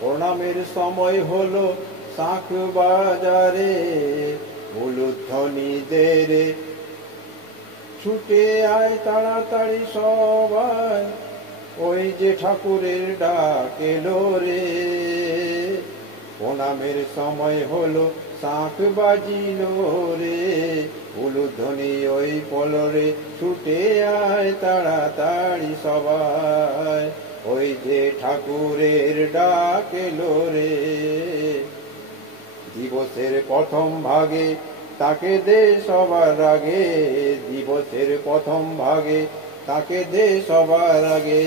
প্রণামের সময় হলো শাঁখ বাজারে, উলুধ্বনিদের ছুটে আয় তাড়াতাড়ি সবাই, ওই যে ঠাকুরের ডাক এলো রে। প্রণামের সময় হলো শাঁখ বাজিল রে, উলুধ্বনি ওই পলরে ছুটে আয় তাড়াতাড়ি সবাই, ওই যে ঠাকুরের ডাক এলো রে। দিবসের প্রথম ভাগে তাকে দে সবার আগে, দিবসের প্রথম ভাগে তাকে দে সবার আগে।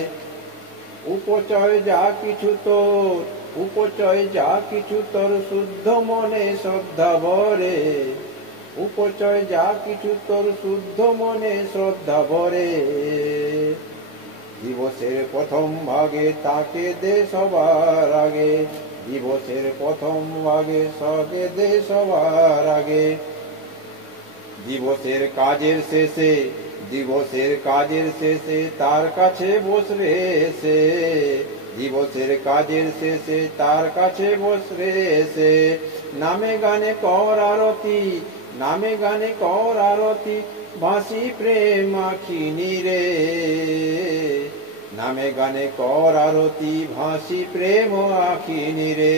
উপচয় যা কিছু তোর, উপচয় যা কিছু তোর শুদ্ধ মনে শ্রদ্ধা ভরে, উপচয় যা কিছু তোর শুদ্ধ মনে শ্রদ্ধা ভরে। দিবসের প্রথম ভাগে তাকে দে সবার আগে, দিবসের প্রথম ভাগে সকে দে সবার আগে। দিবসের কাজের শেষে, দিবসের কাজের শেষে তার কাছে বসরে এসে, দিবসের কাজের শেষে তার কাছে বসরে এসে। নামে গানে কর আরতি, নামে গানে কর আরতি, বাঁশি প্রেম আখিনী রে। নামে গানে কর আরতি, ভাসি প্রেম আখিনী রে।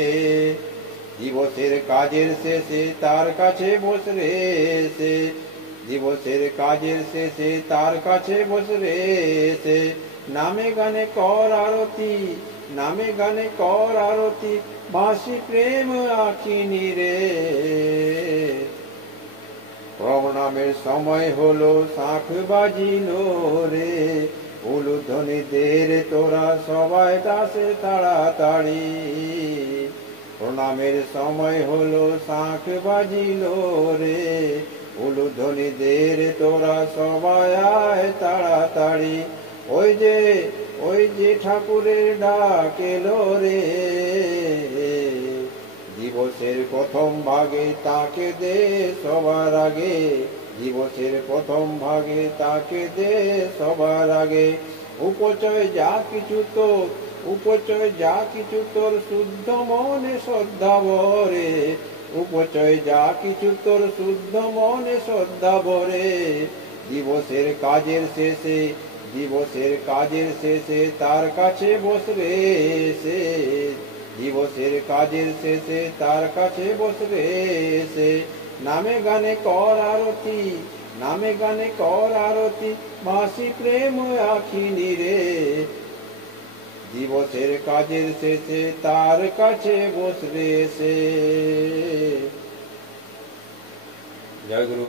দিবসের কাজের শেষে তার কাছে বসরে এসে, দিবসের কাজের শেষে তার কাছে বসরে এসে। নামে গানে কর আরতি, নামে গানে কর আরতি, বাঁশি প্রেম আখিনী রে। প্রণামের সময় হলো শাঁখ বাজিল রে, উলুধ্বনিদের তোরা সবাই আসে তাড়াতাড়ি। প্রণামের সময় হলো শাঁখ বাজিল রে, উলুধ্বনিদের তোরা সবাই আয় তাড়াতাড়ি, ওই যে ঠাকুরের ডাক এলো রে। দিবসের প্রথম ভাগে তাকে দে সবার আগে, দিবসের প্রথম ভাগে তাকে দে সবার আগে। উপচয় যা কিছু তোর, উপচয় যা কিছু তোর শুদ্ধ মনে শ্রদ্ধা ভরে, উপচয় যা কিছু তোর শুদ্ধ মনে শ্রদ্ধা ভরে। দিবসের কাজের শেষে, দিবসের কাজের শেষে তার কাছে বসরে এসে, দিবসের কাজের শেষে তার কাছে বসরে এসে। নামে গানে কর আরতি, নামে গানে কর আরতি, বাঁশি প্রেম আখিনী রে। দিবসের কাজের শেষে তার কাছে বসরে এসে। জয় গুরু।